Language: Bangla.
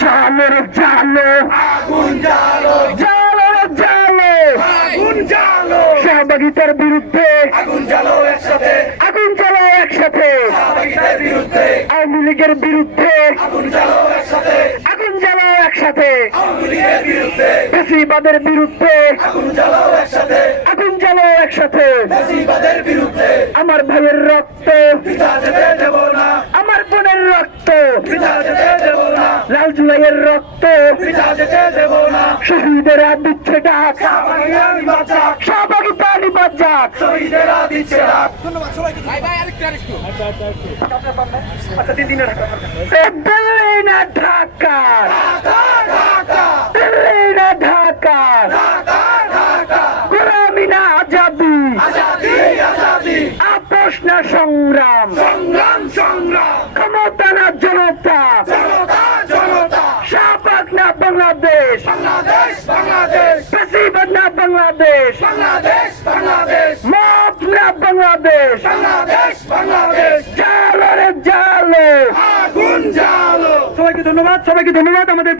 জালো রে জালো। আগুন জালো। রে জালো আগুন জ্বালো সহযোগিতার বিরুদ্ধে আগুন জ্বালো একসাথে। আগুন চালাও একসাথে সহযোগিতার বিরুদ্ধে আওয়ামী লীগের বিরুদ্ধে আগুন জ্বালো একসাথে আগুন জ্বালাও একসাথে। আওয়ামী লীগের বিরুদ্ধে বিরুদ্ধে আগুন জ্বালো একসাথে। আগুন একসাথে। বিরুদ্ধে। আমার ভাইয়ের রক্ত। দেব না। আমার বোনের রক্ত। দেব না। লাল জুলাইয়ের রক্ত। দেব না। শহীদেরা দিচ্ছে ডাক নিবাচাক সহযোগিতা নিবাদ যাক শহীদেরা দিচ্ছে রাত এ দিল্লি না ঢাকা ঢাকা ঢাকা দিল্লি না ঢাকা ঢাকা ঢাকা গোলামি না আজাদি আজাদি আজাদি আপোষ না সংগ্রাম। সংগ্রাম সংগ্রাম। ক্ষমতা না জনতা। জনতা জনতা। শাহবাগ না বাংলাদেশ। বাংলাদেশ না বাংলাদেশ। বাংলাদেশ বাংলাদেশ। মত না বাংলাদেশ। বাংলাদেশ বাংলাদেশ। জালো রে জালো। আগুন সবাইকে ধন্যবাদ সবাইকে ধন্যবাদ আমাদের